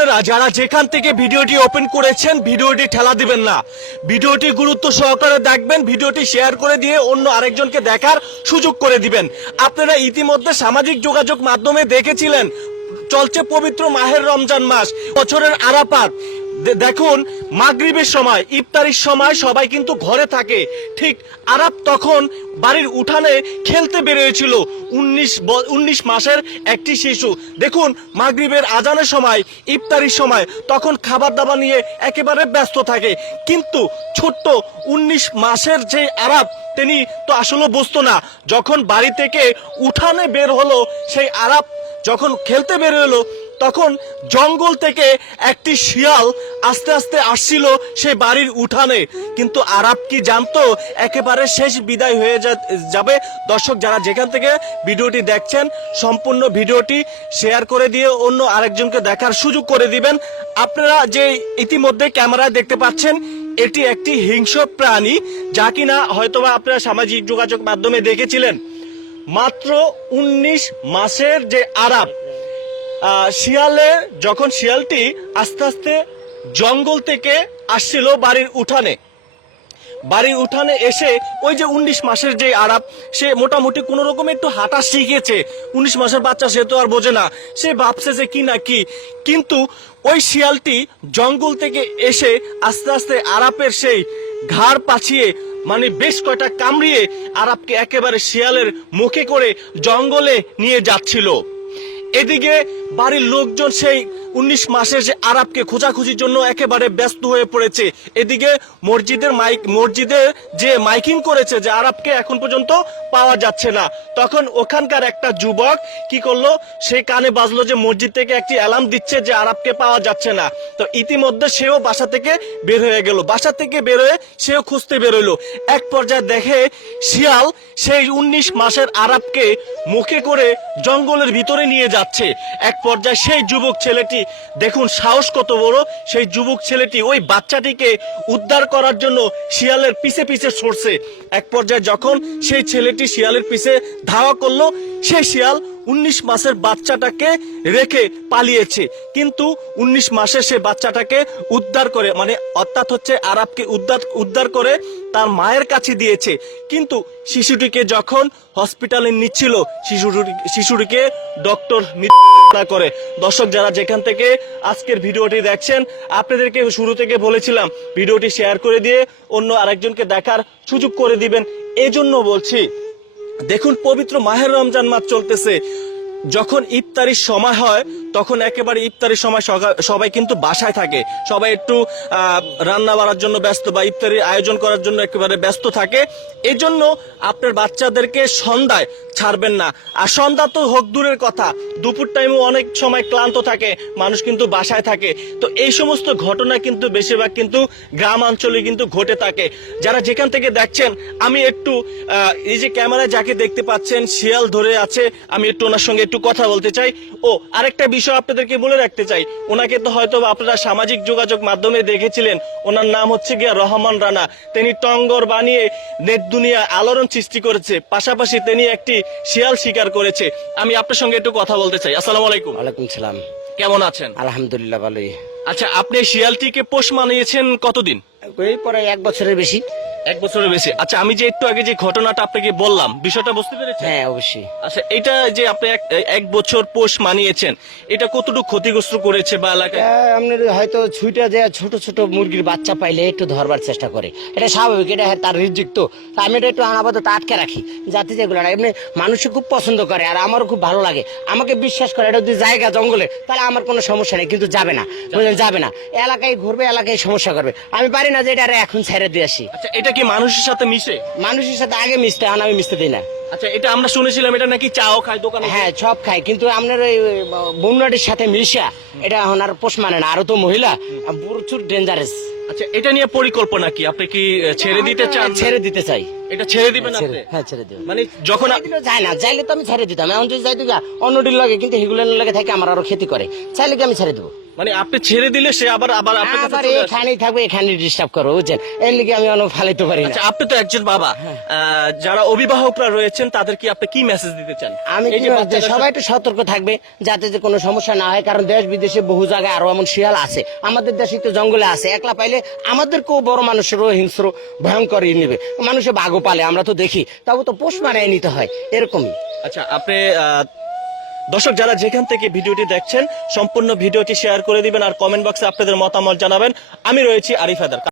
আপনারা যারা যেখান থেকে ভিডিওটি ওপেন করেছেন ভিডিওটি ঠেলা দিবেন না, ভিডিওটি গুরুত্ব সহকারে দেখবেন, ভিডিওটি শেয়ার করে দিয়ে অন্য আরেকজনকে দেখার সুযোগ করে দিবেন। আপনারা ইতিমধ্যে সামাজিক যোগাযোগ মাধ্যমে দেখেছিলেন, চলছে পবিত্র মাহের রমজান মাস, বছরের আরাফাত। দেখুন মাগরিবের সময়, ইফতারির সময় সবাই কিন্তু ঘরে থাকে, ঠিক আরাফ তখন বাড়ির উঠানে খেলতে বেরিয়েছিল 19 মাসের একটি শিশু। দেখুন মাগরিবের আজানের সময়, ইফতারির সময় তখন খাবার দাবার নিয়ে একেবারে ব্যস্ত থাকে, কিন্তু ছোট্ট 19 মাসের যে আরাফ তিনি তো আসলে বুঝতো না। যখন বাড়ি থেকে উঠানে বের হলো, সেই আরাফ যখন খেলতে বের হলো, তখন জঙ্গল থেকে একটি শিয়াল আস্তে আস্তে আসছিল সেই বাড়ির উঠানে। কিন্তু আরাফ কি জানতো একেবারে শেষ বিদায় হয়ে যাবে। দর্শক যারা যেখান থেকে ভিডিওটি দেখছেন সম্পূর্ণ ভিডিওটি শেয়ার করে দিয়ে অন্য আরেকজনকে দেখার সুযোগ করে দিবেন। আপনারা যে ইতিমধ্যে ক্যামেরায় দেখতে পাচ্ছেন এটি একটি হিংস্র প্রাণী, যা কিনা হয়তোবা আপনারা সামাজিক যোগাযোগ মাধ্যমে দেখেছিলেন। মাত্র 19 মাসের যে আরাফ, যখন শিয়ালটি আস্তে আস্তে জঙ্গল থেকে আসছিল বাড়ির উঠানে এসে ওই যে 19 মাসের যে আরাফ, সে মোটামুটি কোন রকম একটু হাঁটা শিখেছে। 19 মাসের বাচ্চা, সে তো আর বোঝে না, সে ভাবছে যে কি না কি। কিন্তু ওই শিয়ালটি জঙ্গল থেকে এসে আস্তে আস্তে আরাফের সেই ঘাড় পাছিয়ে, মানে বেশ কয়টা কামড়িয়ে আরাফকে একেবারে শিয়ালের মুখে করে জঙ্গলে নিয়ে যাচ্ছিল। এদিকে বাড়ির লোকজন সেই 19 মাসের যে আরাফকে খোঁজাখুঁজির জন্য একেবারে ব্যস্ত হয়ে পড়েছে। এদিকে মসজিদে যে মাইকিং করেছে যে আরাফকে এখন পর্যন্ত পাওয়া যাচ্ছে না, তখন ওখানকার একটা যুবক কি করলো, সে কানে বাজলো যে মসজিদ থেকে একটি অ্যালার্ম দিচ্ছে যে আরাফকে পাওয়া যাচ্ছে না। তো ইতিমধ্যে সেও বাসা থেকে বের হয়ে গেল, বাসা থেকে বের হয়ে সেও খুঁজতে বেরোলো। এক পর্যায়ে দেখে শিয়াল সেই 19 মাসের আরাফকে মুখে করে জঙ্গলের ভিতরে নিয়ে যাচ্ছে। এক পর্যায়ে সেই যুবক ছেলেটি, দেখুন সাহস কত বড়, সেই যুবক ছেলেটি ওই বাচ্চাটিকে উদ্ধার করার জন্য শিয়ালের পিছে পিছে ছুটছে। এক পর্যায়ে যখন সেই ছেলেটি শিয়ালের পিছে ধাওয়া করলো, সেই শিয়াল 19 মাসের বাচ্চাটাকে রেখে পালিয়েছে। কিন্তু 19 মাসের সেই বাচ্চাটাকে উদ্ধার করে, মানে অর্থাৎ হচ্ছে আরাফকে উদ্ধার করে তার মায়ের কাছে দিয়েছে। কিন্তু শিশুটিকে যখন হসপিটালে নিচ্ছিল, শিশুটিকে ডক্টর মৃত্যু করে। দর্শক যারা যেখান থেকে আজকের ভিডিওটি দেখছেন, আপনাদেরকে শুরু থেকে বলেছিলাম ভিডিওটি শেয়ার করে দিয়ে অন্য আরেকজনকে দেখার সুযোগ করে দিবেন। এজন্য বলছি, দেখুন পবিত্র মাহের রমজান মাস চলতেছে, যখন ইফতারির সময় হয় তখন একেবারে ইফতারির সময় সবাই কিন্তু বাসায় থাকে, সবাই একটু রান্না বাড়ার জন্য ব্যস্ত বা ইফতারির আয়োজন করার জন্য একেবারে ব্যস্ত থাকে। এজন্য আপনার বাচ্চাদেরকে সন্ধ্যায় ছাড়বেন না। আর সন্ধ্যা তো হোক দূরের কথা, দুপুর টাইমও অনেক সময় ক্লান্ত থাকে, মানুষ কিন্তু বাসায় থাকে। তো এই সমস্ত ঘটনা কিন্তু বেশিরভাগ কিন্তু গ্রাম অঞ্চলে কিন্তু ঘটে থাকে। যারা যেখান থেকে দেখছেন, আমি একটু এই যে ক্যামেরায় যাকে দেখতে পাচ্ছেন শিয়াল ধরে আছে, আমি একটু ওনার সঙ্গে একটু কথা বলতে চাই। ও আরেকটা বিষয় আপনাদেরকে বলে রাখতে চাই, ওনাকে তো হয়তো আপনারা সামাজিক যোগাযোগ মাধ্যমে দেখেছিলেন, ওনার নাম হচ্ছে গিয়া রহমান রানা। তিনি টঙ্গর বানিয়ে নেট দুনিয়া আলোড়ন সৃষ্টি করেছে, পাশাপাশি তিনি একটি শিয়াল শিকার করেছে। আমি আপনার সঙ্গে একটু কথা বলতে চাই। আসসালামু আলাইকুম। ওয়ালাইকুম সালাম। কেমন আছেন? আলহামদুলিল্লাহ ভালোই। আচ্ছা, আপনি শিয়ালটিকে পোষ মানিয়েছেন কতদিন? এই পরে 1 বছরের বেশি। 1 বছরের বেশি। আচ্ছা, আমি যে একটু আগে যে ঘটনাটা আপনাকে বললাম, বিষয়টা বুঝতে পেরেছেন? হ্যাঁ অবশ্যই। আচ্ছা, এটা যে আপনি 1 বছর পোষ মানিয়েছেন, এটা কতটুকু ক্ষতিগ্রস্ত করেছে বা এলাকায়? আপনার হয়তো ছুইটা যে ছোট ছোট মুরগির বাচ্চা পাইলে একটু ধরবার চেষ্টা করে, এটা স্বাভাবিক, এটা তার রিজিক। তো আমি এটা একটু আপাতত আটকে রাখি, যাতে যেগুলো এমনি মানুষ খুব পছন্দ করে আর আমারও খুব ভালো লাগে। আমাকে বিশ্বাস করে, এটা যদি জায়গা জঙ্গলে তাহলে আমার কোনো সমস্যা নেই, কিন্তু যাবে না, যাবে না, এলাকায় ঘুরবে, এলাকায় সমস্যা করবে। আমি পারি না যে এটা এখন ছেড়ে দিয়ে আসি। আচ্ছা, এটা কি মানুষের সাথে মিশে? মানুষের সাথে আগে মিশতে, এখন আমি মিশতে দিই না। আচ্ছা, এটা আমরা শুনেছিলাম এটা নাকি চাও খায় দোকানে? হ্যাঁ সব খাই, কিন্তু আপনার ওই বন্যাটির সাথে মিশা এটা এখন আর পোষ মানে না, আরো তো মহিলা প্রচুর ডেঞ্জারাস। আচ্ছা, এটা নিয়ে পরিকল্পনা কি? আপনি কি ছেড়ে দিতে চান? ছেড়ে দিতে চাই। এটা ছেড়ে দিবেন আপনি? হ্যাঁ ছেড়ে দেব। মানে যখন যায় না, চাইলে তো আমি ছেড়ে দিতাম। এখন যদি যাইতে অন্যটির লাগে, কিন্তু হিগুলের লাগে থাকে আমার আরো ক্ষতি করে, চাইলে কি আমি ছেড়ে দেবো। মানে আপনি ছেড়ে দিলে সে আবার আবার আপনার কাছে আবার চলে আসে। এখানেই থাকবে, এখানে ডিস্টার্ব করো, বুঝছেন? এর লিগে আমি অনেক ফালাইতে পারি না। আচ্ছা, আপনি তো একজন বাবা, যারা অভিভাবকরা রয়েছেন তাদেরকে আপনি কি মেসেজ দিতে চান? আমি এই কি যে বলতে, বাচ্চাদের সবাই একটু সতর্ক থাকবে যাতে যে কোনো সমস্যা না হয়, কারণ দেশ বিদেশে বহু জায়গায় আরো এমন শিয়াল আছে, আমাদের দেশে তো জঙ্গলে আছে, একলা পাইলে আমাদেরকেও বড় মানুষেরও হিংস্র ভয়ঙ্কর নেবে, মানুষে বাঘও পালে আমরা তো দেখি, তবে তো পোষ মানায় নিতে হয়, এরকমই। আচ্ছা, আপনি দর্শক যারা যেখান থেকে ভিডিওটি দেখছেন সম্পূর্ণ ভিডিওটি শেয়ার করে দিবেন আর কমেন্ট বক্সে আপনাদের মতামত জানাবেন। আমি রয়েছি আরিফ হায়দার।